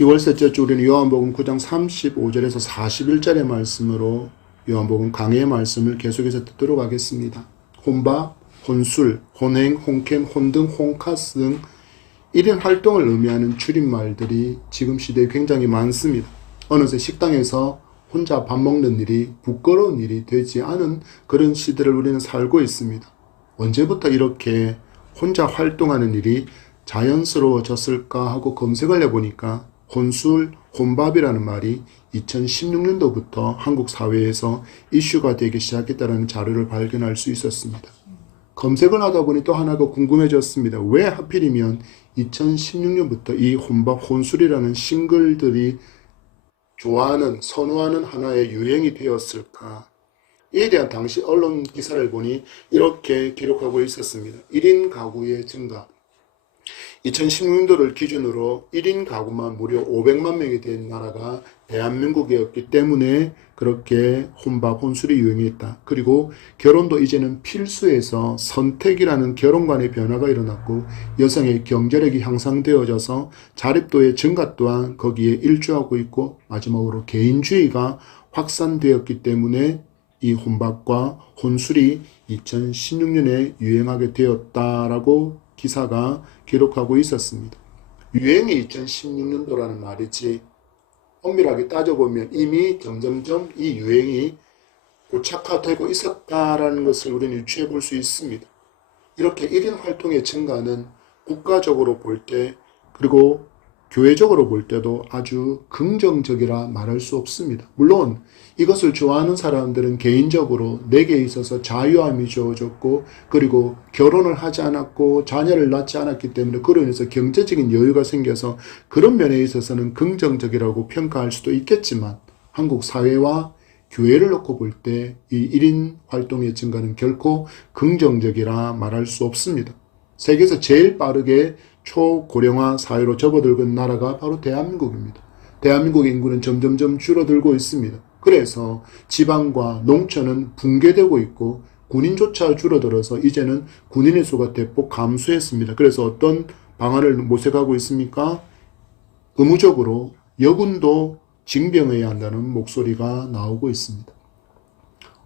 2월 셋째 주 우리는 요한복음 9장 35절에서 41절의 말씀으로 요한복음 강해의 말씀을 계속해서 듣도록 하겠습니다. 혼밥, 혼술, 혼행, 혼캠, 혼등, 혼카스 등 1인 활동을 의미하는 줄임말들이 지금 시대에 굉장히 많습니다. 어느새 식당에서 혼자 밥 먹는 일이 부끄러운 일이 되지 않은 그런 시대를 우리는 살고 있습니다. 언제부터 이렇게 혼자 활동하는 일이 자연스러워졌을까 하고 검색을 해보니까 혼술, 혼밥이라는 말이 2016년도부터 한국 사회에서 이슈가 되기 시작했다는 자료를 발견할 수 있었습니다. 검색을 하다 보니 또 하나가 궁금해졌습니다. 왜 하필이면 2016년부터 이 혼밥, 혼술이라는 싱글들이 좋아하는, 선호하는 하나의 유행이 되었을까? 이에 대한 당시 언론 기사를 보니 이렇게 기록하고 있었습니다. 1인 가구의 증가. 2016년도를 기준으로 1인 가구만 무려 500만 명이 된 나라가 대한민국이었기 때문에 그렇게 혼밥, 혼술이 유행했다. 그리고 결혼도 이제는 필수에서 선택이라는 결혼관의 변화가 일어났고 여성의 경제력이 향상되어져서 자립도의 증가 또한 거기에 일조하고 있고 마지막으로 개인주의가 확산되었기 때문에 이 혼밥과 혼술이 2016년에 유행하게 되었다라고 기사가 기록하고 있었습니다. 유행이 2016년도라는 말이지 엄밀하게 따져보면 이미 점점점 이 유행이 고착화되고 있었다라는 것을 우리는 유추해 볼 수 있습니다. 이렇게 1인 활동의 증가는 국가적으로 볼 때 그리고 교회적으로 볼 때도 아주 긍정적이라 말할 수 없습니다. 물론 이것을 좋아하는 사람들은 개인적으로 내게 있어서 자유함이 주어졌고 그리고 결혼을 하지 않았고 자녀를 낳지 않았기 때문에 그로 인해서 경제적인 여유가 생겨서 그런 면에 있어서는 긍정적이라고 평가할 수도 있겠지만 한국 사회와 교회를 놓고 볼 때 이 1인 활동의 증가는 결코 긍정적이라 말할 수 없습니다. 세계에서 제일 빠르게 초고령화 사회로 접어들고 있는 나라가 바로 대한민국입니다. 대한민국의 인구는 점점점 줄어들고 있습니다. 그래서 지방과 농촌은 붕괴되고 있고 군인조차 줄어들어서 이제는 군인의 수가 대폭 감소했습니다. 그래서 어떤 방안을 모색하고 있습니까? 의무적으로 여군도 징병해야 한다는 목소리가 나오고 있습니다.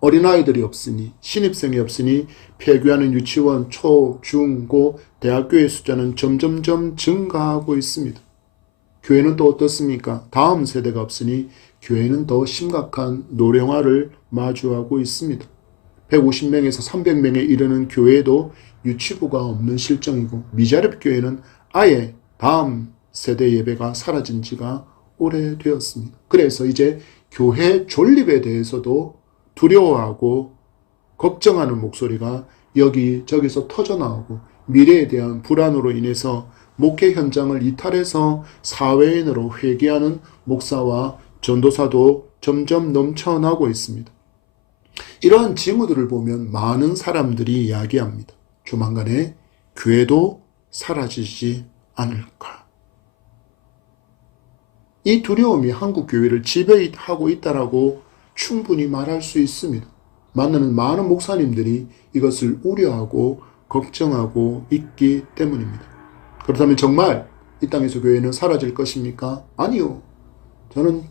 어린아이들이 없으니 신입생이 없으니 폐교하는 유치원, 초, 중, 고, 대학교의 숫자는 점점점 증가하고 있습니다. 교회는 또 어떻습니까? 다음 세대가 없으니 교회는 더 심각한 노령화를 마주하고 있습니다. 150명에서 300명에 이르는 교회도 유치부가 없는 실정이고 미자립 교회는 아예 다음 세대 예배가 사라진 지가 오래되었습니다. 그래서 이제 교회 존립에 대해서도 두려워하고 걱정하는 목소리가 여기저기서 터져나오고 미래에 대한 불안으로 인해서 목회 현장을 이탈해서 사회인으로 회귀하는 목사와 전도사도 점점 넘쳐나고 있습니다. 이러한 징후들을 보면 많은 사람들이 이야기합니다. 조만간에 교회도 사라지지 않을까. 이 두려움이 한국 교회를 지배하고 있다라고 충분히 말할 수 있습니다. 만나는 많은 목사님들이 이것을 우려하고 걱정하고 있기 때문입니다. 그렇다면 정말 이 땅에서 교회는 사라질 것입니까? 아니요. 저는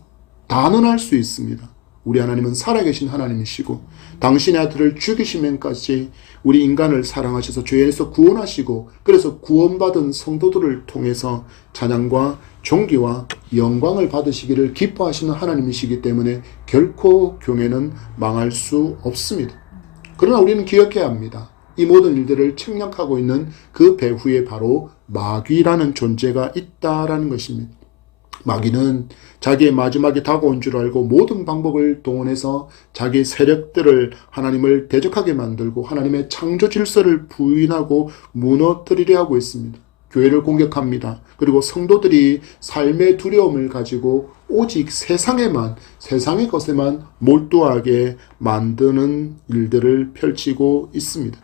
단언할 수 있습니다. 우리 하나님은 살아계신 하나님이시고 당신의 아들을 죽이시면까지 우리 인간을 사랑하셔서 죄에서 구원하시고 그래서 구원받은 성도들을 통해서 찬양과 존귀와 영광을 받으시기를 기뻐하시는 하나님이시기 때문에 결코 교회는 망할 수 없습니다. 그러나 우리는 기억해야 합니다. 이 모든 일들을 책략하고 있는 그 배후에 바로 마귀라는 존재가 있다라는 것입니다. 마귀는 자기의 마지막이 다가온 줄 알고 모든 방법을 동원해서 자기 세력들을 하나님을 대적하게 만들고 하나님의 창조 질서를 부인하고 무너뜨리려 하고 있습니다. 교회를 공격합니다. 그리고 성도들이 삶의 두려움을 가지고 오직 세상의 것에만 몰두하게 만드는 일들을 펼치고 있습니다.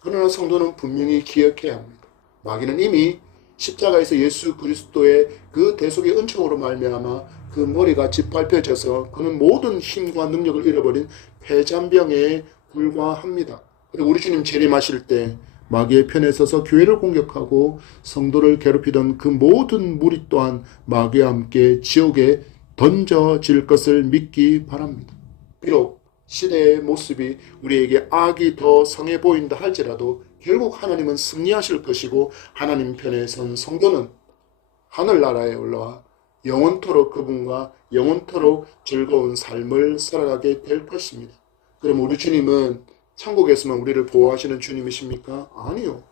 그러나 성도는 분명히 기억해야 합니다. 마귀는 이미 십자가에서 예수 그리스도의 그 대속의 은총으로 말미암아 그 머리가 짓밟혀져서 그는 모든 힘과 능력을 잃어버린 폐잔병에 불과합니다. 그리고 우리 주님 재림하실 때 마귀의 편에 서서 교회를 공격하고 성도를 괴롭히던 그 모든 무리 또한 마귀와 함께 지옥에 던져질 것을 믿기 바랍니다. 비록 시대의 모습이 우리에게 악이 더 성해 보인다 할지라도 결국 하나님은 승리하실 것이고 하나님 편에 선 성도는 하늘나라에 올라와 영원토록 그분과 영원토록 즐거운 삶을 살아가게 될 것입니다. 그럼 우리 주님은 천국에서만 우리를 보호하시는 주님이십니까? 아니요.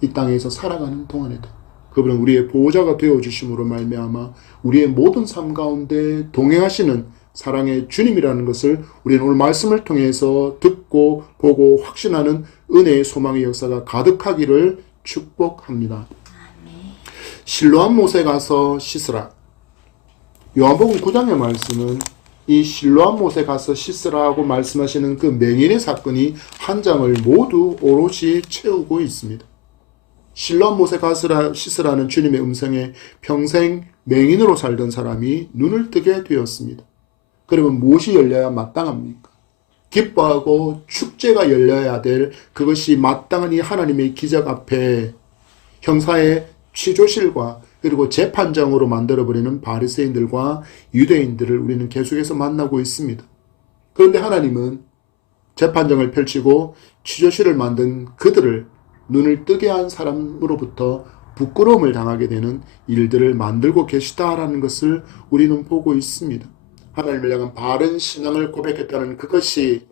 이 땅에서 살아가는 동안에도 그분은 우리의 보호자가 되어주심으로 말미암아 우리의 모든 삶 가운데 동행하시는 사랑의 주님이라는 것을 우리는 오늘 말씀을 통해서 듣고 보고 확신하는 은혜의 소망의 역사가 가득하기를 축복합니다. 실로암 못에 가서 씻으라. 요한복음 9장의 말씀은 이 실로암 못에 가서 씻으라고 말씀하시는 그 맹인의 사건이 한 장을 모두 오롯이 채우고 있습니다. 실로암 못에 가서 씻으라는 주님의 음성에 평생 맹인으로 살던 사람이 눈을 뜨게 되었습니다. 그러면 무엇이 열려야 마땅합니까? 기뻐하고 축제가 열려야 될 그것이 마땅한 이 하나님의 기적 앞에 형사의 취조실과 그리고 재판장으로 만들어버리는 바리새인들과 유대인들을 우리는 계속해서 만나고 있습니다. 그런데 하나님은 재판장을 펼치고 취조실을 만든 그들을 눈을 뜨게 한 사람으로부터 부끄러움을 당하게 되는 일들을 만들고 계시다라는 것을 우리는 보고 있습니다. 하나님을 향한 바른 신앙을 고백했다는 그것이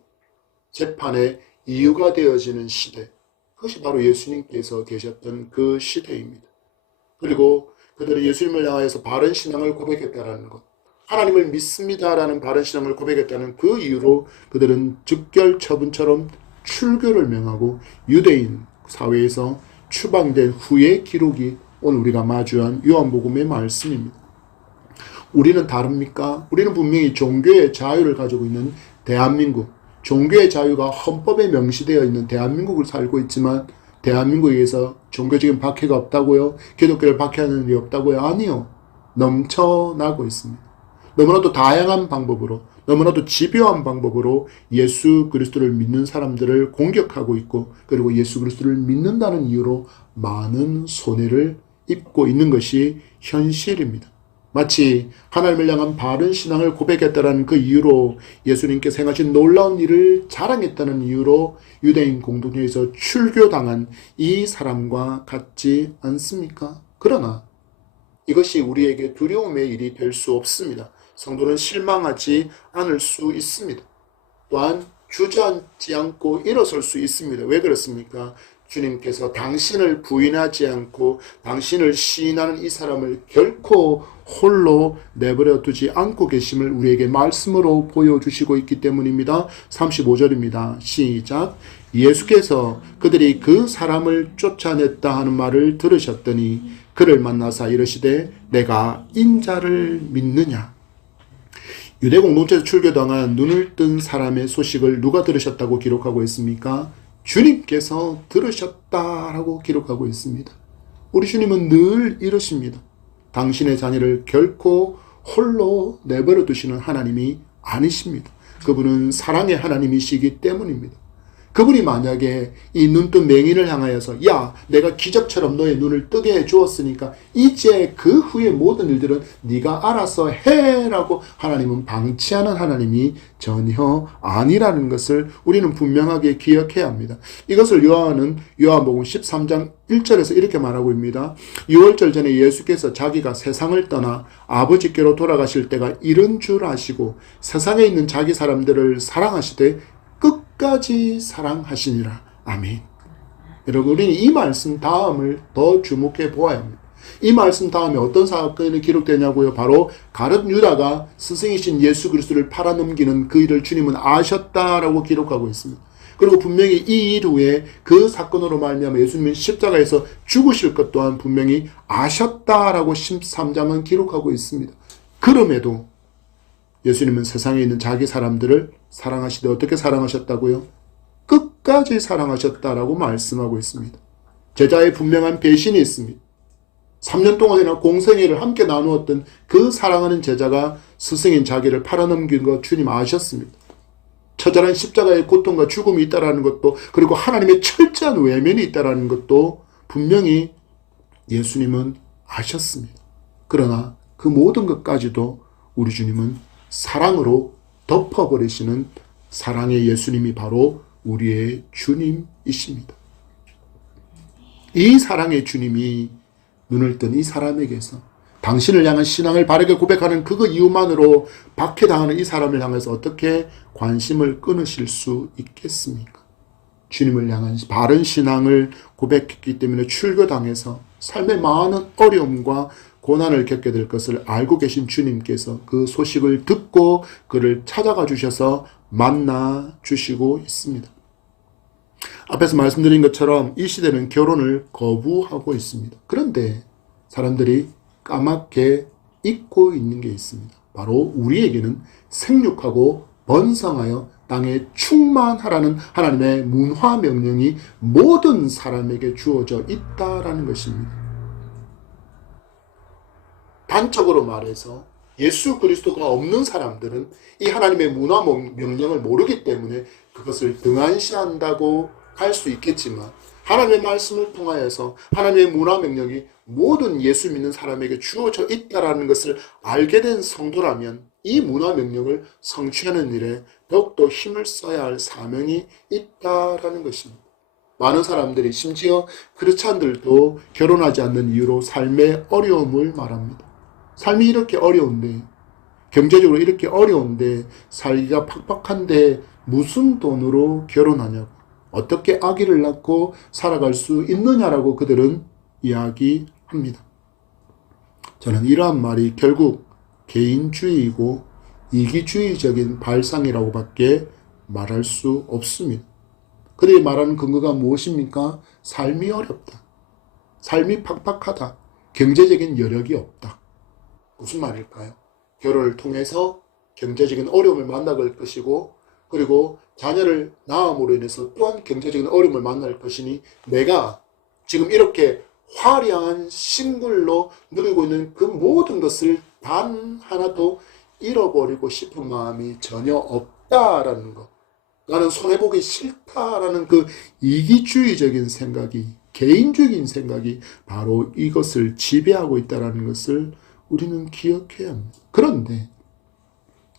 재판의 이유가 되어지는 시대, 그것이 바로 예수님께서 계셨던 그 시대입니다. 그리고 그들이 예수님을 향하여서 바른 신앙을 고백했다는 것, 하나님을 믿습니다라는 바른 신앙을 고백했다는 그 이유로 그들은 즉결 처분처럼 출교를 명하고 유대인 사회에서 추방된 후의 기록이 오늘 우리가 마주한 요한복음의 말씀입니다. 우리는 다릅니까? 우리는 분명히 종교의 자유를 가지고 있는 대한민국, 종교의 자유가 헌법에 명시되어 있는 대한민국을 살고 있지만 대한민국에서 종교적인 박해가 없다고요? 기독교를 박해하는 일이 없다고요? 아니요. 넘쳐나고 있습니다. 너무나도 다양한 방법으로, 너무나도 집요한 방법으로 예수 그리스도를 믿는 사람들을 공격하고 있고, 그리고 예수 그리스도를 믿는다는 이유로 많은 손해를 입고 있는 것이 현실입니다. 마치 하나님을 향한 바른 신앙을 고백했다는 그 이유로 예수님께서 행하신 놀라운 일을 자랑했다는 이유로 유대인 공동체에서 출교당한 이 사람과 같지 않습니까? 그러나 이것이 우리에게 두려움의 일이 될 수 없습니다. 성도는 실망하지 않을 수 있습니다. 또한 주저앉지 않고 일어설 수 있습니다. 왜 그렇습니까? 주님께서 당신을 부인하지 않고 당신을 시인하는 이 사람을 결코 홀로 내버려 두지 않고 계심을 우리에게 말씀으로 보여주시고 있기 때문입니다. 35절입니다. 시작. 예수께서 그들이 그 사람을 쫓아냈다 하는 말을 들으셨더니 그를 만나사 이르시되 내가 인자를 믿느냐. 유대 공동체에서 출교당한 눈을 뜬 사람의 소식을 누가 들으셨다고 기록하고 있습니까? 주님께서 들으셨다라고 기록하고 있습니다. 우리 주님은 늘 이러십니다. 당신의 자녀를 결코 홀로 내버려 두시는 하나님이 아니십니다. 그분은 사랑의 하나님이시기 때문입니다. 그분이 만약에 이 눈뜬 맹인을 향하여서 야, 내가 기적처럼 너의 눈을 뜨게 해주었으니까 이제 그 후의 모든 일들은 네가 알아서 해라고 하나님은 방치하는 하나님이 전혀 아니라는 것을 우리는 분명하게 기억해야 합니다. 이것을 요한은 요한복음 13장 1절에서 이렇게 말하고 있습니다. 6월절 전에 예수께서 자기가 세상을 떠나 아버지께로 돌아가실 때가 이른 줄 아시고 세상에 있는 자기 사람들을 사랑하시되 끝까지 사랑하시니라. 아멘. 여러분, 우리는 이 말씀 다음을 더 주목해 보아야 합니다. 이 말씀 다음에 어떤 사건이 기록되냐고요? 바로 가룟 유다가 스승이신 예수 그리스도를 팔아넘기는 그 일을 주님은 아셨다라고 기록하고 있습니다. 그리고 분명히 이 일 후에 그 사건으로 말미암아 예수님은 십자가에서 죽으실 것 또한 분명히 아셨다라고 13장은 기록하고 있습니다. 그럼에도 예수님은 세상에 있는 자기 사람들을 사랑하시되 어떻게 사랑하셨다고요? 끝까지 사랑하셨다라고 말씀하고 있습니다. 제자의 분명한 배신이 있습니다. 3년 동안이나 공생애를 함께 나누었던 그 사랑하는 제자가 스승인 자기를 팔아넘긴 것 주님 아셨습니다. 처절한 십자가의 고통과 죽음이 있다라는 것도, 그리고 하나님의 철저한 외면이 있다라는 것도 분명히 예수님은 아셨습니다. 그러나 그 모든 것까지도 우리 주님은 사랑으로 덮어버리시는 사랑의 예수님이 바로 우리의 주님이십니다. 이 사랑의 주님이 눈을 뜬 이 사람에게서 당신을 향한 신앙을 바르게 고백하는 그거 이유만으로 박해당하는 이 사람을 향해서 어떻게 관심을 끊으실 수 있겠습니까? 주님을 향한 바른 신앙을 고백했기 때문에 출교당해서 삶의 많은 어려움과 고난을 겪게 될 것을 알고 계신 주님께서 그 소식을 듣고 그를 찾아가 주셔서 만나 주시고 있습니다. 앞에서 말씀드린 것처럼 이 시대는 결혼을 거부하고 있습니다. 그런데 사람들이 까맣게 잊고 있는 게 있습니다. 바로 우리에게는 생육하고 번성하여 땅에 충만하라는 하나님의 문화 명령이 모든 사람에게 주어져 있다라는 것입니다. 단적으로 말해서 예수 그리스도가 없는 사람들은 이 하나님의 문화 명령을 모르기 때문에 그것을 등한시한다고 할 수 있겠지만, 하나님의 말씀을 통하여서 하나님의 문화 명령이 모든 예수 믿는 사람에게 주어져 있다라는 것을 알게 된 성도라면 이 문화 명령을 성취하는 일에 더욱더 힘을 써야 할 사명이 있다라는 것입니다. 많은 사람들이, 심지어 크리스찬들도 결혼하지 않는 이유로 삶의 어려움을 말합니다. 삶이 이렇게 어려운데, 경제적으로 이렇게 어려운데, 살기가 팍팍한데 무슨 돈으로 결혼하냐고, 어떻게 아기를 낳고 살아갈 수 있느냐라고 그들은 이야기합니다. 저는 이러한 말이 결국 개인주의이고 이기주의적인 발상이라고 밖에 말할 수 없습니다. 그들이 말하는 근거가 무엇입니까? 삶이 어렵다. 삶이 팍팍하다. 경제적인 여력이 없다. 무슨 말일까요? 결혼을 통해서 경제적인 어려움을 만나갈 것이고, 그리고 자녀를 낳음으로 인해서 또한 경제적인 어려움을 만날 것이니 내가 지금 이렇게 화려한 싱글로 누리고 있는 그 모든 것을 단 하나도 잃어버리고 싶은 마음이 전혀 없다라는 것. 나는 손해보기 싫다라는 그 이기주의적인 생각이, 개인적인 생각이 바로 이것을 지배하고 있다는 것을 우리는 기억해야 합니다. 그런데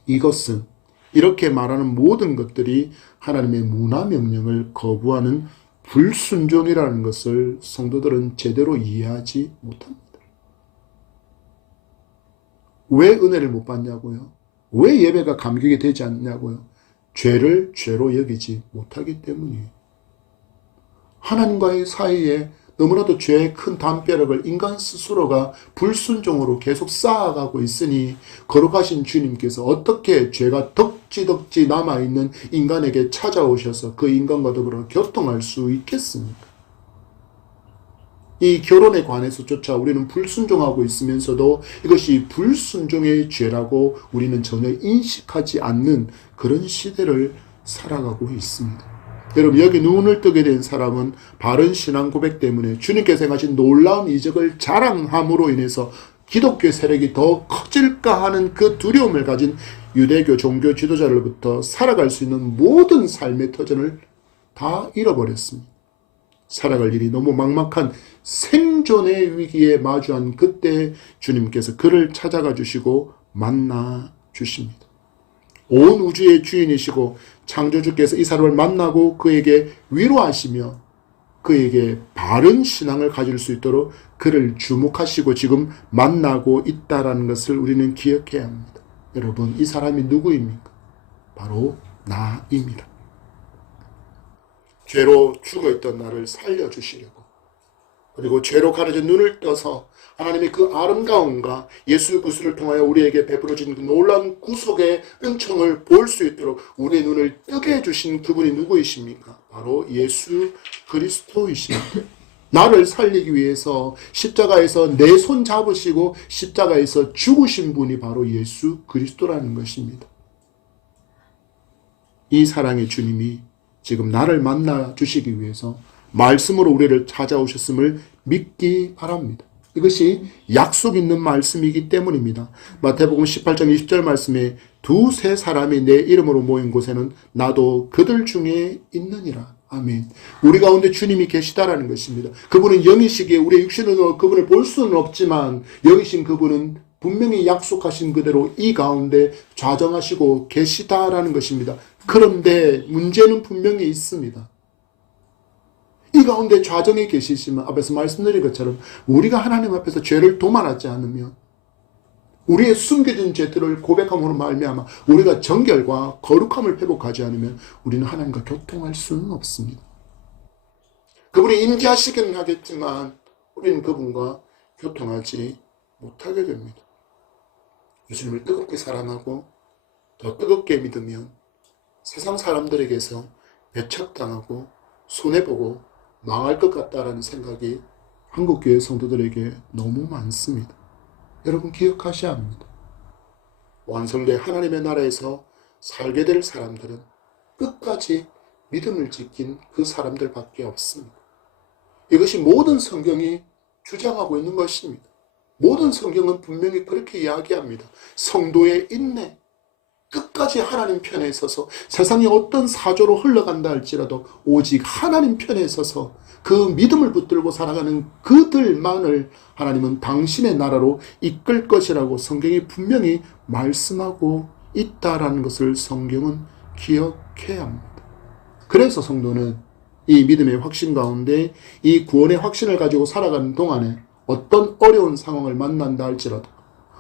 이것은, 이렇게 말하는 모든 것들이 하나님의 문화 명령을 거부하는 불순종이라는 것을 성도들은 제대로 이해하지 못합니다. 왜 은혜를 못 받냐고요? 왜 예배가 감격이 되지 않냐고요? 죄를 죄로 여기지 못하기 때문이에요. 하나님과의 사이에 너무나도 죄의 큰 담벼락을 인간 스스로가 불순종으로 계속 쌓아가고 있으니 거룩하신 주님께서 어떻게 죄가 덕지덕지 남아있는 인간에게 찾아오셔서 그 인간과 더불어 교통할 수 있겠습니까? 이 결혼에 관해서조차 우리는 불순종하고 있으면서도 이것이 불순종의 죄라고 우리는 전혀 인식하지 않는 그런 시대를 살아가고 있습니다. 여러분, 여기 눈을 뜨게 된 사람은 바른 신앙 고백 때문에 주님께서 행하신 놀라운 이적을 자랑함으로 인해서 기독교 세력이 더 커질까 하는 그 두려움을 가진 유대교 종교 지도자로부터 살아갈 수 있는 모든 삶의 터전을 다 잃어버렸습니다. 살아갈 일이 너무 막막한 생존의 위기에 마주한 그때 주님께서 그를 찾아가 주시고 만나 주십니다. 온 우주의 주인이시고 창조주께서 이 사람을 만나고 그에게 위로하시며 그에게 바른 신앙을 가질 수 있도록 그를 주목하시고 지금 만나고 있다는 것을 우리는 기억해야 합니다. 여러분, 이 사람이 누구입니까? 바로 나입니다. 죄로 죽어있던 나를 살려주시려고, 그리고 죄로 가려진 눈을 떠서 하나님의 그 아름다움과 예수 그리스도를 통하여 우리에게 베풀어진 그 놀라운 구속의 은총을 볼 수 있도록 우리의 눈을 뜨게 해주신 그분이 누구이십니까? 바로 예수 그리스도이십니다. 나를 살리기 위해서 십자가에서 내 손 잡으시고 십자가에서 죽으신 분이 바로 예수 그리스도라는 것입니다. 이 사랑의 주님이 지금 나를 만나 주시기 위해서 말씀으로 우리를 찾아오셨음을 믿기 바랍니다. 이것이 약속 있는 말씀이기 때문입니다. 마태복음 18장 20절 말씀에 두세 사람이 내 이름으로 모인 곳에는 나도 그들 중에 있느니라. 아멘. 우리 가운데 주님이 계시다라는 것입니다. 그분은 영이시기에 우리의 육신으로 그분을 볼 수는 없지만 영이신 그분은 분명히 약속하신 그대로 이 가운데 좌정하시고 계시다라는 것입니다. 그런데 문제는 분명히 있습니다. 이 가운데 좌정에 계시지만 앞에서 말씀드린 것처럼 우리가 하나님 앞에서 죄를 도말하지 않으면 우리의 숨겨진 죄들을 고백함으로 말미암아 우리가 정결과 거룩함을 회복하지 않으면 우리는 하나님과 교통할 수는 없습니다. 그분이 임재하시기는 하겠지만 우리는 그분과 교통하지 못하게 됩니다. 예수님을 뜨겁게 사랑하고 더 뜨겁게 믿으면 세상 사람들에게서 배척당하고 손해보고 망할 것 같다라는 생각이 한국교회 성도들에게 너무 많습니다. 여러분 기억하셔야 합니다. 완성된 하나님의 나라에서 살게 될 사람들은 끝까지 믿음을 지킨 그 사람들밖에 없습니다. 이것이 모든 성경이 주장하고 있는 것입니다. 모든 성경은 분명히 그렇게 이야기합니다. 성도의 인내, 끝까지 하나님 편에 서서 세상이 어떤 사조로 흘러간다 할지라도 오직 하나님 편에 서서 그 믿음을 붙들고 살아가는 그들만을 하나님은 당신의 나라로 이끌 것이라고 성경이 분명히 말씀하고 있다라는 것을 성경은 기억해야 합니다. 그래서 성도는 이 믿음의 확신 가운데 이 구원의 확신을 가지고 살아가는 동안에 어떤 어려운 상황을 만난다 할지라도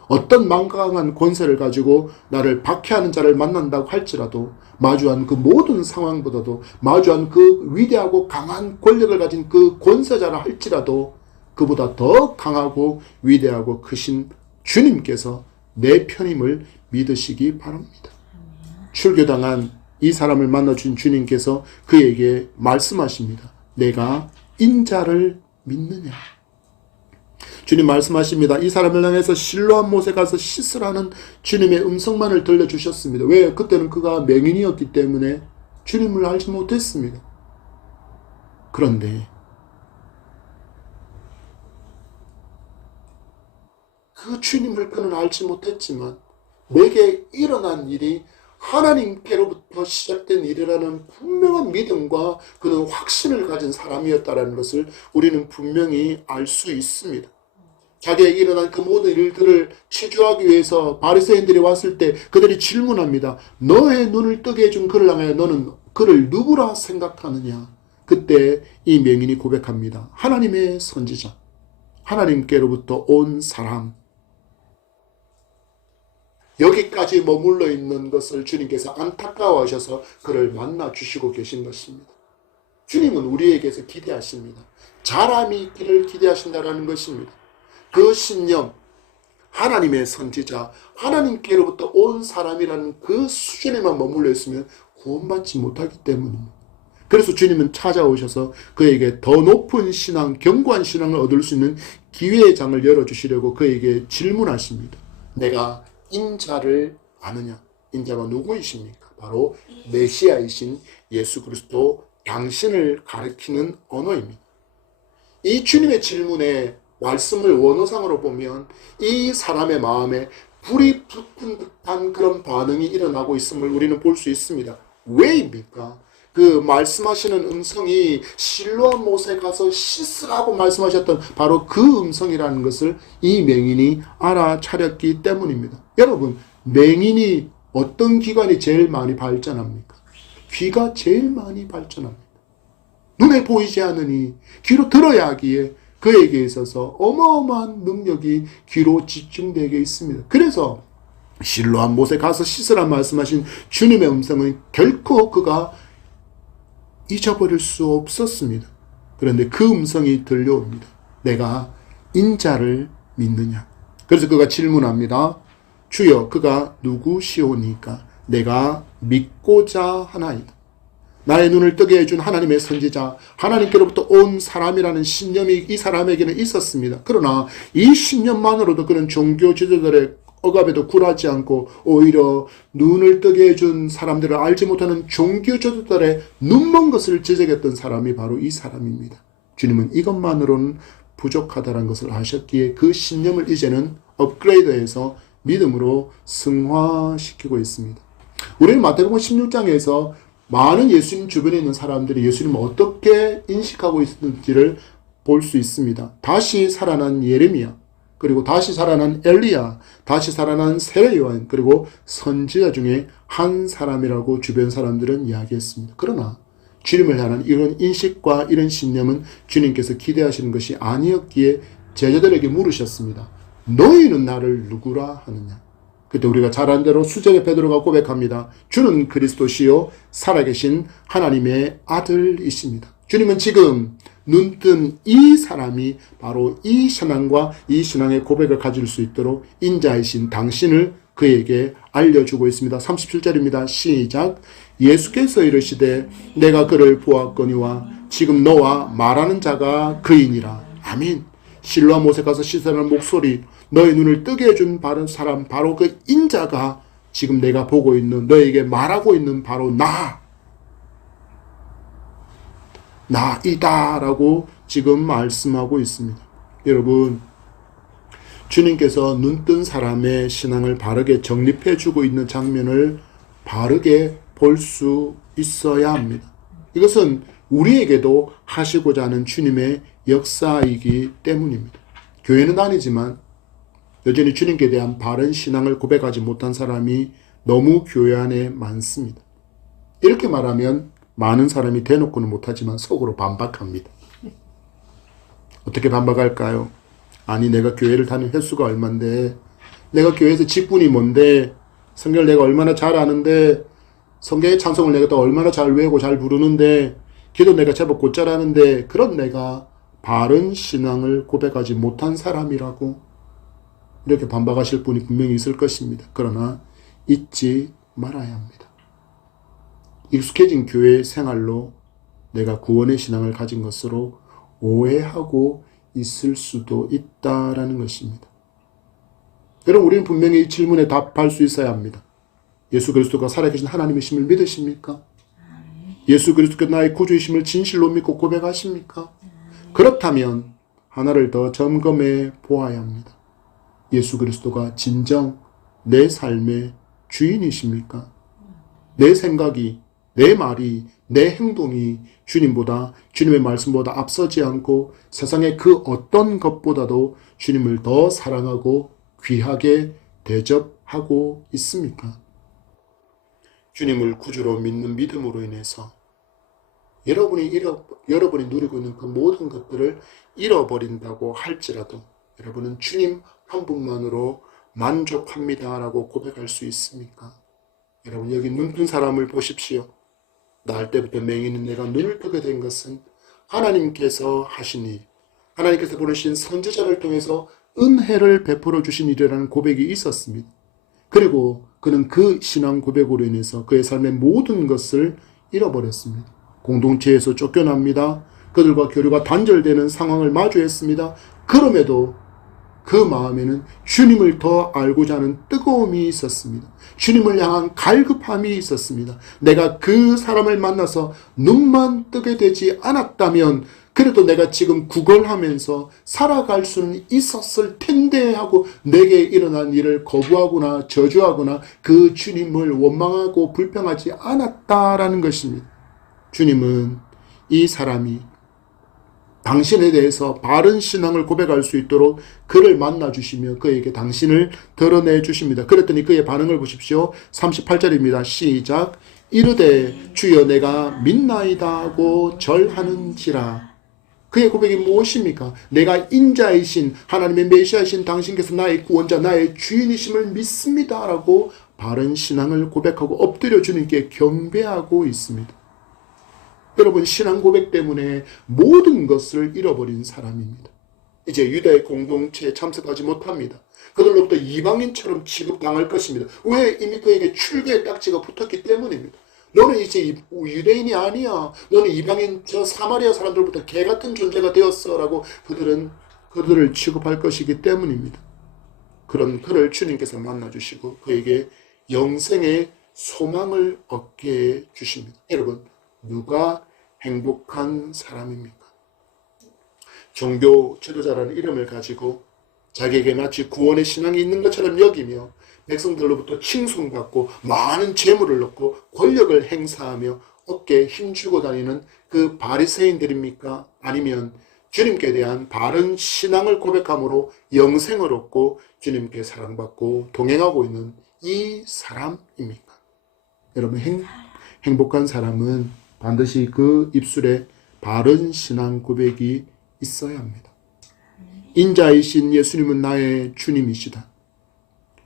어떤 망강한 권세를 가지고 나를 박해하는 자를 만난다고 할지라도 마주한 그 모든 상황보다도 마주한 그 위대하고 강한 권력을 가진 그 권세자라 할지라도 그보다 더 강하고 위대하고 크신 주님께서 내 편임을 믿으시기 바랍니다. 출교당한 이 사람을 만나준 주님께서 그에게 말씀하십니다. 내가 인자를 믿느냐? 주님 말씀하십니다. 이 사람을 향해서 실로암 못에 가서 씻으라는 주님의 음성만을 들려주셨습니다. 왜? 그때는 그가 맹인이었기 때문에 주님을 알지 못했습니다. 그런데 그 주님을 그는 알지 못했지만 내게 일어난 일이 하나님께로부터 시작된 일이라는 분명한 믿음과 그는 확신을 가진 사람이었다는 것을 우리는 분명히 알 수 있습니다. 자기에게 일어난 그 모든 일들을 치주하기 위해서 바리새인들이 왔을 때 그들이 질문합니다. 너의 눈을 뜨게 해준 그를 향하여 너는 그를 누구라 생각하느냐? 그때 이 맹인이 고백합니다. 하나님의 선지자, 하나님께로부터 온 사람. 여기까지 머물러 있는 것을 주님께서 안타까워하셔서 그를 만나 주시고 계신 것입니다. 주님은 우리에게서 기대하십니다. 사람이 있기를 기대하신다라는 것입니다. 그 신념, 하나님의 선지자, 하나님께로부터 온 사람이라는 그 수준에만 머물러 있으면 구원받지 못하기 때문입니다. 그래서 주님은 찾아오셔서 그에게 더 높은 신앙, 견고한 신앙을 얻을 수 있는 기회의 장을 열어주시려고 그에게 질문하십니다. 내가 인자를 아느냐? 인자가 누구이십니까? 바로 메시아이신 예수 그리스도 당신을 가리키는 언어입니다. 이 주님의 질문에 말씀을 원어상으로 보면 이 사람의 마음에 불이 붙은 듯한 그런 반응이 일어나고 있음을 우리는 볼 수 있습니다. 왜입니까? 그 말씀하시는 음성이 실로암 못에 가서 씻으라고 말씀하셨던 바로 그 음성이라는 것을 이 맹인이 알아차렸기 때문입니다. 여러분, 맹인이 어떤 기관이 제일 많이 발전합니까? 귀가 제일 많이 발전합니다. 눈에 보이지 않으니 귀로 들어야 하기에 그에게 있어서 어마어마한 능력이 귀로 집중되게 있습니다. 그래서 실로암 못에 가서 씻으라 말씀하신 주님의 음성은 결코 그가 잊어버릴 수 없었습니다. 그런데 그 음성이 들려옵니다. 내가 인자를 믿느냐? 그래서 그가 질문합니다. 주여, 그가 누구시오니까? 내가 믿고자 하나이다. 나의 눈을 뜨게 해준 하나님의 선지자, 하나님께로부터 온 사람이라는 신념이 이 사람에게는 있었습니다. 그러나 이 신념만으로도 그는 종교 지도자들의 억압에도 굴하지 않고 오히려 눈을 뜨게 해준 사람들을 알지 못하는 종교 지도자들의 눈먼 것을 지적했던 사람이 바로 이 사람입니다. 주님은 이것만으로는 부족하다는 것을 아셨기에 그 신념을 이제는 업그레이드해서 믿음으로 승화시키고 있습니다. 우리는 마태복음 16장에서 많은 예수님 주변에 있는 사람들이 예수님을 어떻게 인식하고 있었는지를 볼 수 있습니다. 다시 살아난 예레미야, 그리고 다시 살아난 엘리야, 다시 살아난 세례 요한, 그리고 선지자 중에 한 사람이라고 주변 사람들은 이야기했습니다. 그러나 주님을 향한 이런 인식과 이런 신념은 주님께서 기대하시는 것이 아니었기에 제자들에게 물으셨습니다. 너희는 나를 누구라 하느냐? 그때 우리가 잘 아는 대로 수절에 베드로가 고백합니다. 주는 그리스도시요 살아계신 하나님의 아들이십니다. 주님은 지금 눈뜬 이 사람이 바로 이 신앙과 이 신앙의 고백을 가질 수 있도록 인자이신 당신을 그에게 알려주고 있습니다. 37절입니다. 시작. 예수께서 이르시되 내가 그를 보았거니와 지금 너와 말하는 자가 그이니라. 아멘. 실로암 못에 가서 씻어내는 목소리, 너의 눈을 뜨게 해준 바른 사람, 바로 그 인자가 지금 내가 보고 있는, 너에게 말하고 있는 바로 나이다라고 지금 말씀하고 있습니다. 여러분, 주님께서 눈뜬 사람의 신앙을 바르게 정립해주고 있는 장면을 바르게 볼 수 있어야 합니다. 이것은 우리에게도 하시고자 하는 주님의 역사이기 때문입니다. 교회는 다니지만 여전히 주님께 대한 바른 신앙을 고백하지 못한 사람이 너무 교회 안에 많습니다. 이렇게 말하면 많은 사람이 대놓고는 못하지만 속으로 반박합니다. 어떻게 반박할까요? 아니, 내가 교회를 다니는 횟수가 얼만데, 내가 교회에서 직분이 뭔데, 성경을 내가 얼마나 잘 아는데, 성경의 찬송을 내가 또 얼마나 잘 외우고 잘 부르는데, 기도 내가 제법 곧잘 하는데, 그런 내가 바른 신앙을 고백하지 못한 사람이라고 이렇게 반박하실 분이 분명히 있을 것입니다. 그러나 잊지 말아야 합니다. 익숙해진 교회 생활로 내가 구원의 신앙을 가진 것으로 오해하고 있을 수도 있다라는 것입니다. 여러분, 우리는 분명히 이 질문에 답할 수 있어야 합니다. 예수 그리스도가 살아계신 하나님이심을 믿으십니까? 예수 그리스도가 나의 구주이심을 진실로 믿고 고백하십니까? 그렇다면 하나를 더 점검해 보아야 합니다. 예수 그리스도가 진정 내 삶의 주인이십니까? 내 생각이, 내 말이, 내 행동이 주님보다, 주님의 말씀보다 앞서지 않고 세상의 그 어떤 것보다도 주님을 더 사랑하고 귀하게 대접하고 있습니까? 주님을 구주로 믿는 믿음으로 인해서 여러분이 누리고 있는 그 모든 것들을 잃어버린다고 할지라도 여러분은 주님 한 분만으로 만족합니다라고 고백할 수 있습니까? 여러분, 여기 눈뜬 사람을 보십시오. 날 때부터 맹인은 내가 눈을 뜨게 된 것은 하나님께서 하신 일, 하나님께서 보내신 선지자를 통해서 은혜를 베풀어 주신 일이라는 고백이 있었습니다. 그리고 그는 그 신앙 고백으로 인해서 그의 삶의 모든 것을 잃어버렸습니다. 공동체에서 쫓겨납니다. 그들과 교류가 단절되는 상황을 마주했습니다. 그럼에도 그 마음에는 주님을 더 알고자 하는 뜨거움이 있었습니다. 주님을 향한 갈급함이 있었습니다. 내가 그 사람을 만나서 눈만 뜨게 되지 않았다면 그래도 내가 지금 구걸하면서 살아갈 수는 있었을 텐데 하고 내게 일어난 일을 거부하거나 저주하거나 그 주님을 원망하고 불평하지 않았다라는 것입니다. 주님은 이 사람이 당신에 대해서 바른 신앙을 고백할 수 있도록 그를 만나주시며 그에게 당신을 드러내 주십니다. 그랬더니 그의 반응을 보십시오. 38절입니다. 시작. 이르되 주여 내가 믿나이다 하고 절하는지라. 그의 고백이 무엇입니까? 내가 인자이신 하나님의 메시아이신 당신께서 나의 구원자 나의 주인이심을 믿습니다 라고 바른 신앙을 고백하고 엎드려 주님께 경배하고 있습니다. 여러분, 신앙 고백 때문에 모든 것을 잃어버린 사람입니다. 이제 유다의 공동체에 참석하지 못합니다. 그들로부터 이방인처럼 취급당할 것입니다. 왜? 이미 그에게 출교의 딱지가 붙었기 때문입니다. 너는 이제 유대인이 아니야. 너는 이방인 저 사마리아 사람들보다 개같은 존재가 되었어 라고 그들을 취급할 것이기 때문입니다. 그런 그를 주님께서 만나주시고 그에게 영생의 소망을 얻게 해주십니다. 여러분, 누가 행복한 사람입니까? 종교 지도자라는 이름을 가지고 자기에게 마치 구원의 신앙이 있는 것처럼 여기며 백성들로부터 칭송받고 많은 재물을 얻고 권력을 행사하며 어깨에 힘주고 다니는 그 바리새인들입니까? 아니면 주님께 대한 바른 신앙을 고백함으로 영생을 얻고 주님께 사랑받고 동행하고 있는 이 사람입니까? 여러분, 행복한 사람은 반드시 그 입술에 바른 신앙 고백이 있어야 합니다. 인자이신 예수님은 나의 주님이시다.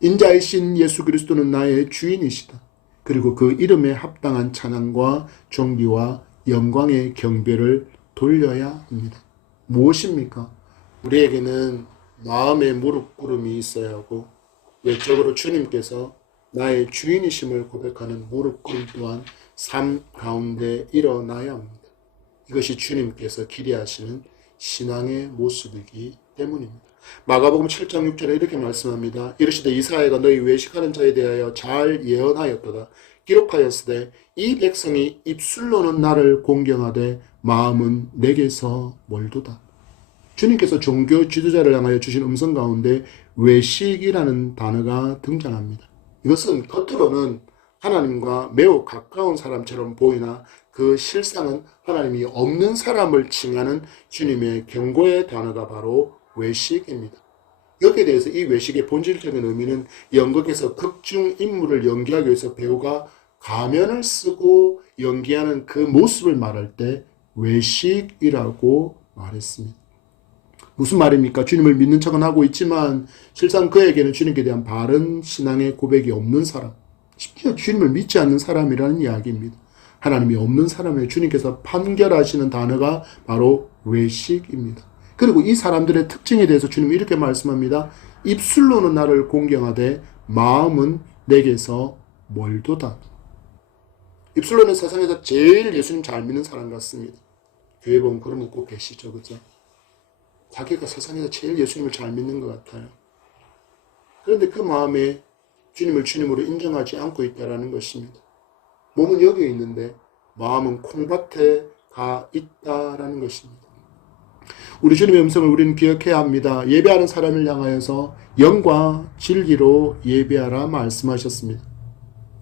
인자이신 예수 그리스도는 나의 주인이시다. 그리고 그 이름에 합당한 찬양과 존귀와 영광의 경배를 돌려야 합니다. 무엇입니까? 우리에게는 마음의 무릎 꿇음이 있어야 하고 외적으로 주님께서 나의 주인이심을 고백하는 무릎 꿇음 또한 삶 가운데 일어나야 합니다. 이것이 주님께서 기대하시는 신앙의 모습이기 때문입니다. 마가복음 7장 6절에 이렇게 말씀합니다. 이르시되 이스라엘과 너희 외식하는 자에 대하여 잘 예언하였도다. 기록하였으되 이 백성이 입술로는 나를 공경하되 마음은 내게서 멀도다. 주님께서 종교 지도자를 향하여 주신 음성 가운데 외식이라는 단어가 등장합니다. 이것은 겉으로는 하나님과 매우 가까운 사람처럼 보이나 그 실상은 하나님이 없는 사람을 칭하는 주님의 경고의 단어가 바로 외식입니다. 여기에 대해서 이 외식의 본질적인 의미는 연극에서 극중 인물을 연기하기 위해서 배우가 가면을 쓰고 연기하는 그 모습을 말할 때 외식이라고 말했습니다. 무슨 말입니까? 주님을 믿는 척은 하고 있지만 실상 그에게는 주님께 대한 바른 신앙의 고백이 없는 사람, 심지어 주님을 믿지 않는 사람이라는 이야기입니다. 하나님이 없는 사람을 주님께서 판결하시는 단어가 바로 외식입니다. 그리고 이 사람들의 특징에 대해서 주님이 이렇게 말씀합니다. 입술로는 나를 공경하되 마음은 내게서 멀도다. 입술로는 세상에서 제일 예수님 잘 믿는 사람 같습니다. 교회 보면 그런 분 꼭 계시죠, 그죠? 자기가 세상에서 제일 예수님을 잘 믿는 것 같아요. 그런데 그 마음에 주님을 주님으로 인정하지 않고 있다는 것입니다. 몸은 여기 있는데 마음은 콩밭에 가 있다라는 것입니다. 우리 주님의 음성을 우리는 기억해야 합니다. 예배하는 사람을 향하여서 영과 진리로 예배하라 말씀하셨습니다.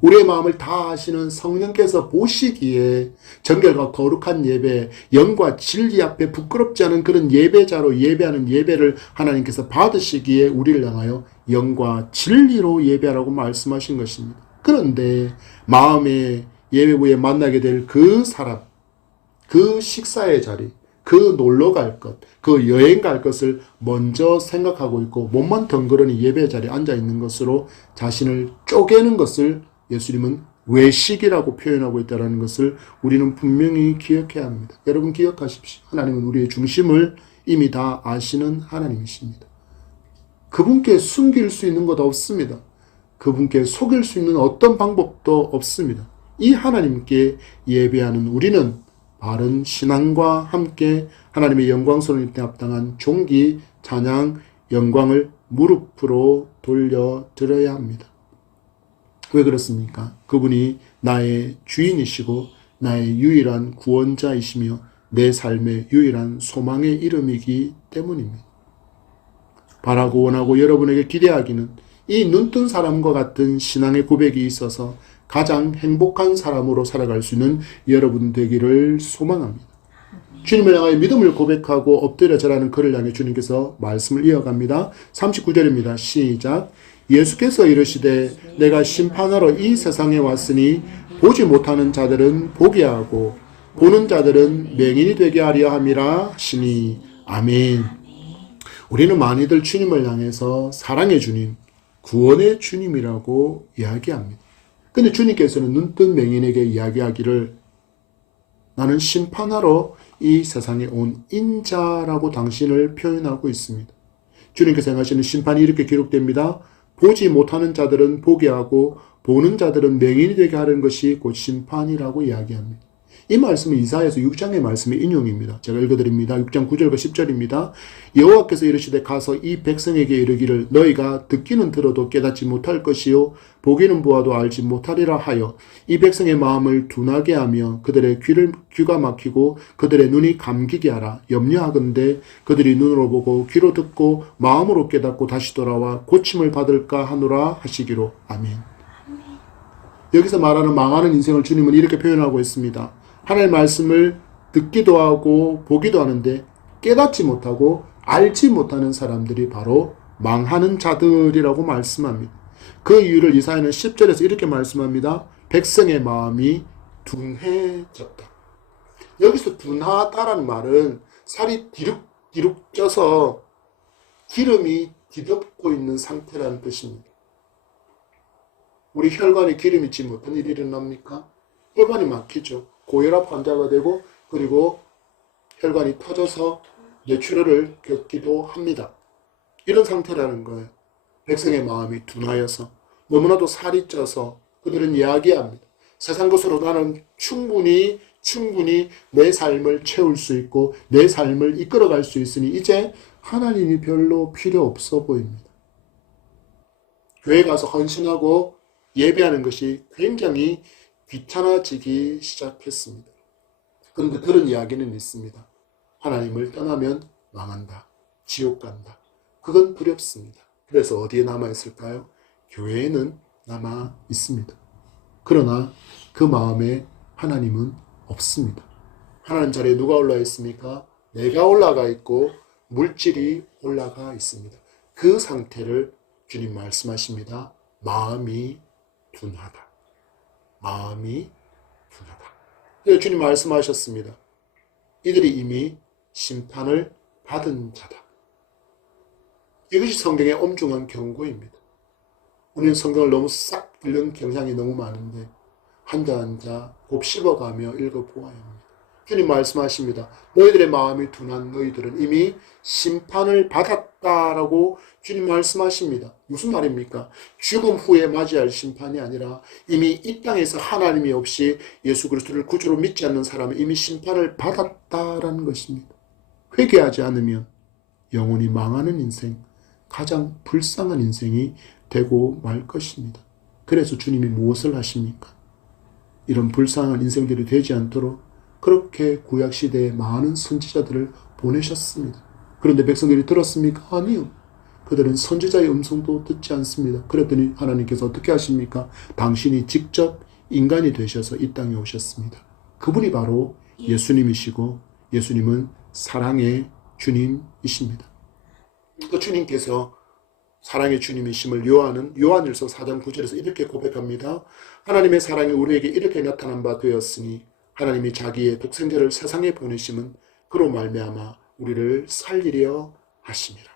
우리의 마음을 다 아시는 성령께서 보시기에 정결과 거룩한 예배, 영과 진리 앞에 부끄럽지 않은 그런 예배자로 예배하는 예배를 하나님께서 받으시기에 우리를 향하여 영과 진리로 예배하라고 말씀하신 것입니다. 그런데 마음의 예배부에 만나게 될 그 사람, 그 식사의 자리, 그 놀러 갈 것, 그 여행 갈 것을 먼저 생각하고 있고 몸만 덩그러니 예배 자리에 앉아 있는 것으로 자신을 쪼개는 것을 예수님은 외식이라고 표현하고 있다는 것을 우리는 분명히 기억해야 합니다. 여러분 기억하십시오. 하나님은 우리의 중심을 이미 다 아시는 하나님이십니다. 그분께 숨길 수 있는 것 없습니다. 그분께 속일 수 있는 어떤 방법도 없습니다. 이 하나님께 예배하는 우리는 바른 신앙과 함께 하나님의 영광스러운 때 합당한 존귀, 찬양, 영광을 무릎으로 돌려드려야 합니다. 왜 그렇습니까? 그분이 나의 주인이시고 나의 유일한 구원자이시며 내 삶의 유일한 소망의 이름이기 때문입니다. 바라고 원하고 여러분에게 기대하기는 이 눈뜬 사람과 같은 신앙의 고백이 있어서 가장 행복한 사람으로 살아갈 수 있는 여러분 되기를 소망합니다. 주님을 향하여 믿음을 고백하고 엎드려 절하는 그를 향해 주님께서 말씀을 이어갑니다. 39절입니다. 시작. 예수께서 이르시되 내가 심판하러 이 세상에 왔으니 보지 못하는 자들은 보게 하고 보는 자들은 맹인이 되게 하려 함이라 하시니 아멘. 우리는 많이들 주님을 향해서 사랑의 주님, 구원의 주님이라고 이야기합니다. 근데 주님께서는 눈뜬 맹인에게 이야기하기를 나는 심판하러 이 세상에 온 인자라고 당신을 표현하고 있습니다. 주님께서 행하시는 심판이 이렇게 기록됩니다. 보지 못하는 자들은 보게 하고 보는 자들은 맹인이 되게 하는 것이 곧 심판이라고 이야기합니다. 이 말씀은 이사야서 6장의 말씀의 인용입니다. 제가 읽어드립니다. 6장 9절과 10절입니다. 여호와께서 이르시되 가서 이 백성에게 이르기를 너희가 듣기는 들어도 깨닫지 못할 것이요 보기는 보아도 알지 못하리라 하여 이 백성의 마음을 둔하게 하며 그들의 귀가 막히고 그들의 눈이 감기게 하라. 염려하건대 그들이 눈으로 보고 귀로 듣고 마음으로 깨닫고 다시 돌아와 고침을 받을까 하노라 하시기로. 아멘. 여기서 말하는 망하는 인생을 주님은 이렇게 표현하고 있습니다. 하나님의 말씀을 듣기도 하고 보기도 하는데 깨닫지 못하고 알지 못하는 사람들이 바로 망하는 자들이라고 말씀합니다. 그 이유를 이사야는 10절에서 이렇게 말씀합니다. 백성의 마음이 둔해졌다. 여기서 둔하다라는 말은 살이 디룩디룩 쪄서 기름이 뒤덮고 있는 상태라는 뜻입니다. 우리 혈관에 기름이 찌면 어떤 일이 일어납니까? 혈관이 막히죠. 고혈압 환자가 되고 그리고 혈관이 터져서 뇌출혈을 겪기도 합니다. 이런 상태라는 거예요. 백성의 마음이 둔하여서 너무나도 살이 쪄서 그들은 이야기합니다. 세상 것으로 나는 충분히 내 삶을 채울 수 있고 내 삶을 이끌어갈 수 있으니 이제 하나님이 별로 필요 없어 보입니다. 교회 가서 헌신하고 예배하는 것이 굉장히 귀찮아지기 시작했습니다. 그런데 들은 이야기는 있습니다. 하나님을 떠나면 망한다. 지옥 간다. 그건 두렵습니다. 그래서 어디에 남아있을까요? 교회에는 남아 있습니다. 그러나 그 마음에 하나님은 없습니다. 하나님 자리에 누가 올라가 있습니까? 내가 올라가 있고 물질이 올라가 있습니다. 그 상태를 주님 말씀하십니다. 마음이 둔하다. 마음이 둔하다. 그래서 주님 말씀하셨습니다. 이들이 이미 심판을 받은 자다. 이것이 성경의 엄중한 경고입니다. 우리는 성경을 너무 싹 읽는 경향이 너무 많은데 한자 한자 곱씹어가며 읽어보아야 합니다. 주님 말씀하십니다. 너희들의 마음이 둔한 너희들은 이미 심판을 받았다라고 주님 말씀하십니다. 무슨 말입니까? 죽음 후에 맞이할 심판이 아니라 이미 이 땅에서 하나님이 없이 예수 그리스도를 구주로 믿지 않는 사람은 이미 심판을 받았다라는 것입니다. 회개하지 않으면 영원히 망하는 인생, 가장 불쌍한 인생이 되고 말 것입니다. 그래서 주님이 무엇을 하십니까? 이런 불쌍한 인생들이 되지 않도록 그렇게 구약시대에 많은 선지자들을 보내셨습니다. 그런데 백성들이 들었습니까? 아니요. 그들은 선지자의 음성도 듣지 않습니다. 그랬더니 하나님께서 어떻게 하십니까? 당신이 직접 인간이 되셔서 이 땅에 오셨습니다. 그분이 바로 예수님이시고 예수님은 사랑의 주님이십니다. 그 주님께서 사랑의 주님이심을 요한일서 4장 9절에서 이렇게 고백합니다. 하나님의 사랑이 우리에게 이렇게 나타난 바 되었으니 하나님이 자기의 독생자를 세상에 보내심은 그로 말미암아 우리를 살리려 하심이라.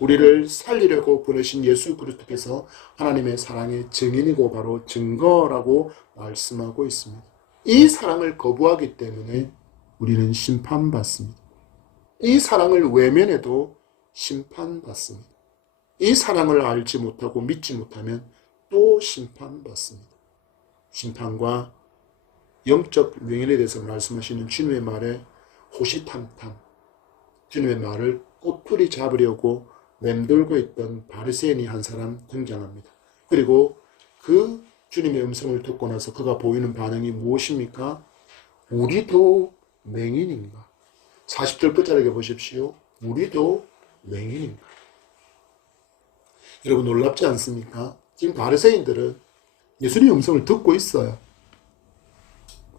우리를 살리려고 보내신 예수 그리스도께서 하나님의 사랑의 증인이고 바로 증거라고 말씀하고 있습니다. 이 사랑을 거부하기 때문에 우리는 심판받습니다. 이 사랑을 외면해도 심판받습니다. 이 사랑을 알지 못하고 믿지 못하면 또 심판받습니다. 심판과 영적 맹인에 대해서 말씀하시는 주님의 말에 호시탐탐, 주님의 말을 꼬투리 잡으려고 맴돌고 있던 바리새인이 한 사람 등장합니다. 그리고 그 주님의 음성을 듣고 나서 그가 보이는 반응이 무엇입니까? 우리도 맹인인가? 40절 끝자락에 보십시오. 우리도 맹인인가? 여러분 놀랍지 않습니까? 지금 바리새인들은 예수님의 음성을 듣고 있어요.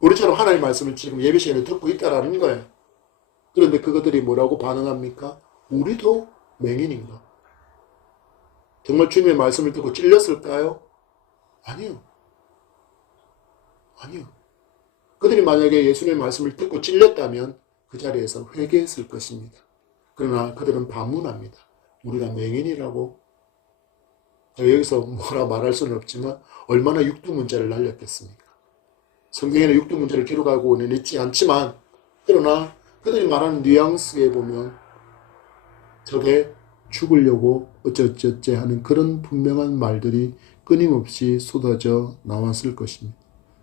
우리처럼 하나님의 말씀을 지금 예배 시간에 듣고 있다라는 거예요. 그런데 그것들이 뭐라고 반응합니까? 우리도 맹인인가? 정말 주님의 말씀을 듣고 찔렸을까요? 아니요. 그들이 만약에 예수님의 말씀을 듣고 찔렸다면 그 자리에서 회개했을 것입니다. 그러나 그들은 반문합니다. 우리가 맹인이라고? 여기서 뭐라 말할 수는 없지만 얼마나 육두문자를 날렸겠습니까? 성경에는 육두문자를 기록하고는 있지 않지만 그러나 그들이 말하는 뉘앙스에 보면 저게 죽으려고 어쩌저쩌 하는 그런 분명한 말들이 끊임없이 쏟아져 나왔을 것입니다.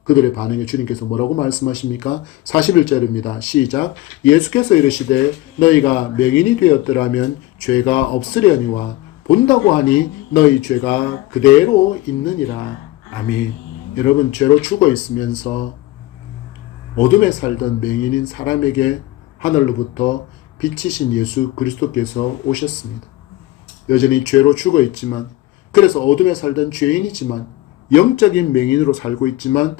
그들의 반응에 주님께서 뭐라고 말씀하십니까? 41절입니다. 시작. 예수께서 이르시되 너희가 맹인이 되었더라면 죄가 없으려니와 본다고 하니 너희 죄가 그대로 있느니라. 아멘. 여러분, 죄로 죽어 있으면서 어둠에 살던 맹인인 사람에게 하늘로부터 빛이신 예수 그리스도께서 오셨습니다. 여전히 죄로 죽어 있지만, 그래서 어둠에 살던 죄인이지만, 영적인 맹인으로 살고 있지만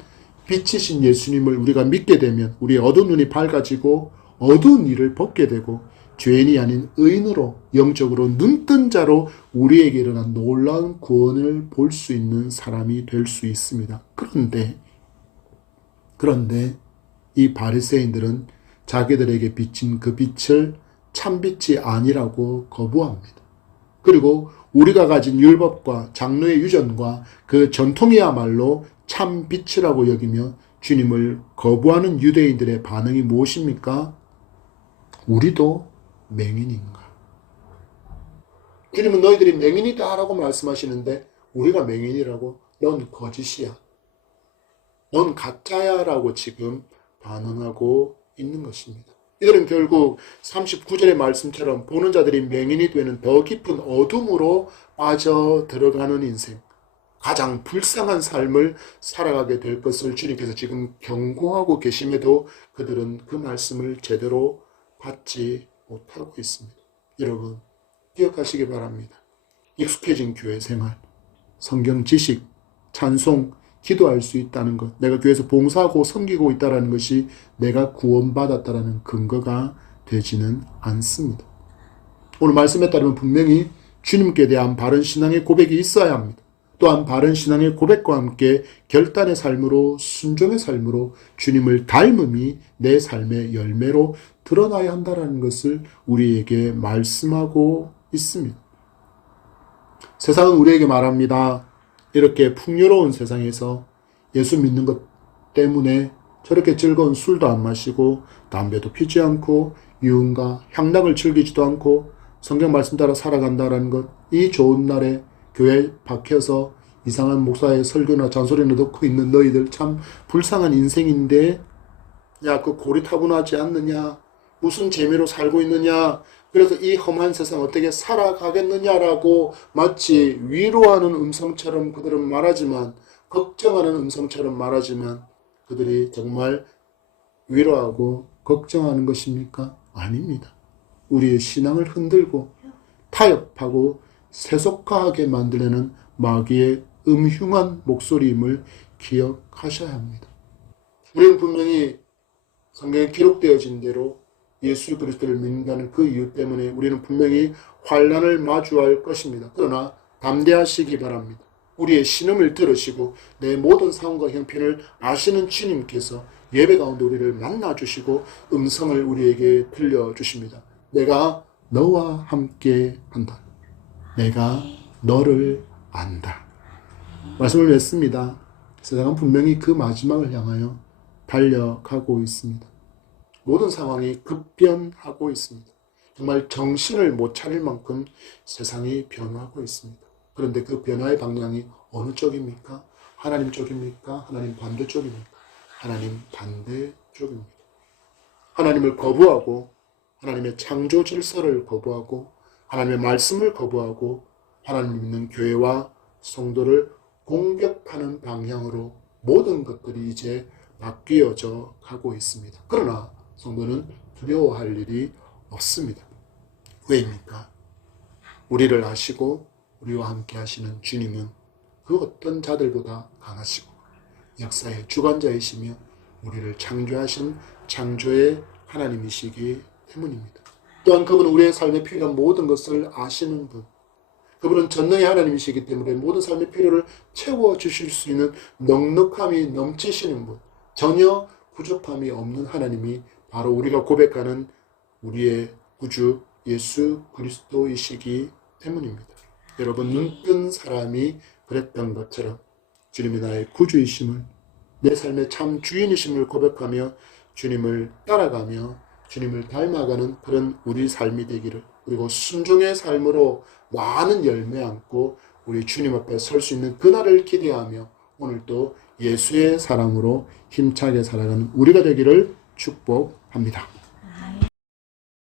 빛이신 예수님을 우리가 믿게 되면 우리의 어두운 눈이 밝아지고 어두운 일을 벗게 되고 죄인이 아닌 의인으로 영적으로 눈뜬 자로 우리에게 일어난 놀라운 구원을 볼 수 있는 사람이 될 수 있습니다. 그런데 이 바리새인들은 자기들에게 비친 그 빛을 참빛이 아니라고 거부합니다. 그리고 우리가 가진 율법과 장로의 유전과 그 전통이야말로 참 빛이라고 여기며 주님을 거부하는 유대인들의 반응이 무엇입니까? 우리도 맹인인가? 주님은 너희들이 맹인이다 라고 말씀하시는데 우리가 맹인이라고? 넌 거짓이야. 넌 가짜야 라고 지금 반응하고 있는 것입니다. 이들은 결국 39절의 말씀처럼 보는 자들이 맹인이 되는 더 깊은 어둠으로 빠져 들어가는 인생, 가장 불쌍한 삶을 살아가게 될 것을 주님께서 지금 경고하고 계심에도 그들은 그 말씀을 제대로 받지 못하고 있습니다. 여러분, 기억하시기 바랍니다. 익숙해진 교회 생활, 성경 지식, 찬송, 기도할 수 있다는 것, 내가 교회에서 봉사하고 섬기고 있다는 것이 내가 구원받았다는 근거가 되지는 않습니다. 오늘 말씀에 따르면 분명히 주님께 대한 바른 신앙의 고백이 있어야 합니다. 또한 바른 신앙의 고백과 함께 결단의 삶으로, 순종의 삶으로 주님을 닮음이 내 삶의 열매로 드러나야 한다는 것을 우리에게 말씀하고 있습니다. 세상은 우리에게 말합니다. 이렇게 풍요로운 세상에서 예수 믿는 것 때문에 저렇게 즐거운 술도 안 마시고 담배도 피지 않고 유흥과 향락을 즐기지도 않고 성경 말씀 따라 살아간다라는 것, 이 좋은 날에 교회에 박혀서 이상한 목사의 설교나 잔소리나 듣고 있는 너희들 참 불쌍한 인생인데, 야, 그 고리타분하지 않느냐, 무슨 재미로 살고 있느냐, 그래서 이 험한 세상 어떻게 살아가겠느냐라고 마치 위로하는 음성처럼 그들은 말하지만, 걱정하는 음성처럼 말하지만 그들이 정말 위로하고 걱정하는 것입니까? 아닙니다. 우리의 신앙을 흔들고 타협하고 세속화하게 만들려는 마귀의 음흉한 목소리임을 기억하셔야 합니다. 우리는 분명히 성경에 기록되어진 대로 예수 그리스도를 믿는다는 그 이유 때문에 우리는 분명히 환난을 마주할 것입니다. 그러나 담대하시기 바랍니다. 우리의 신음을 들으시고 내 모든 상황과 형편을 아시는 주님께서 예배 가운데 우리를 만나주시고 음성을 우리에게 들려주십니다. 내가 너와 함께 한다. 내가 너를 안다. 말씀을 맺습니다. 세상은 분명히 그 마지막을 향하여 달려가고 있습니다. 모든 상황이 급변하고 있습니다. 정말 정신을 못 차릴 만큼 세상이 변화하고 있습니다. 그런데 그 변화의 방향이 어느 쪽입니까? 하나님 쪽입니까? 하나님 반대 쪽입니까? 하나님 반대 쪽입니다. 하나님을 거부하고 하나님의 창조 질서를 거부하고 하나님의 말씀을 거부하고 하나님 믿는 교회와 성도를 공격하는 방향으로 모든 것들이 이제 바뀌어져 가고 있습니다. 그러나 성도는 두려워할 일이 없습니다. 왜입니까? 우리를 아시고 우리와 함께 하시는 주님은 그 어떤 자들보다 강하시고 역사의 주관자이시며 우리를 창조하신 창조의 하나님이시기 때문입니다. 또한 그분은 우리의 삶에 필요한 모든 것을 아시는 분, 그분은 전능의 하나님이시기 때문에 모든 삶의 필요를 채워주실 수 있는 넉넉함이 넘치시는 분, 전혀 부족함이 없는 하나님이 바로 우리가 고백하는 우리의 구주 예수 그리스도이시기 때문입니다. 여러분, 눈뜬 사람이 그랬던 것처럼 주님이 나의 구주이심을, 내 삶의 참 주인이심을 고백하며 주님을 따라가며 주님을 닮아가는 그런 우리 삶이 되기를, 그리고 순종의 삶으로 많은 열매 안고 우리 주님 앞에 설 수 있는 그날을 기대하며 오늘 또 예수의 사랑으로 힘차게 살아가는 우리가 되기를 축복합니다.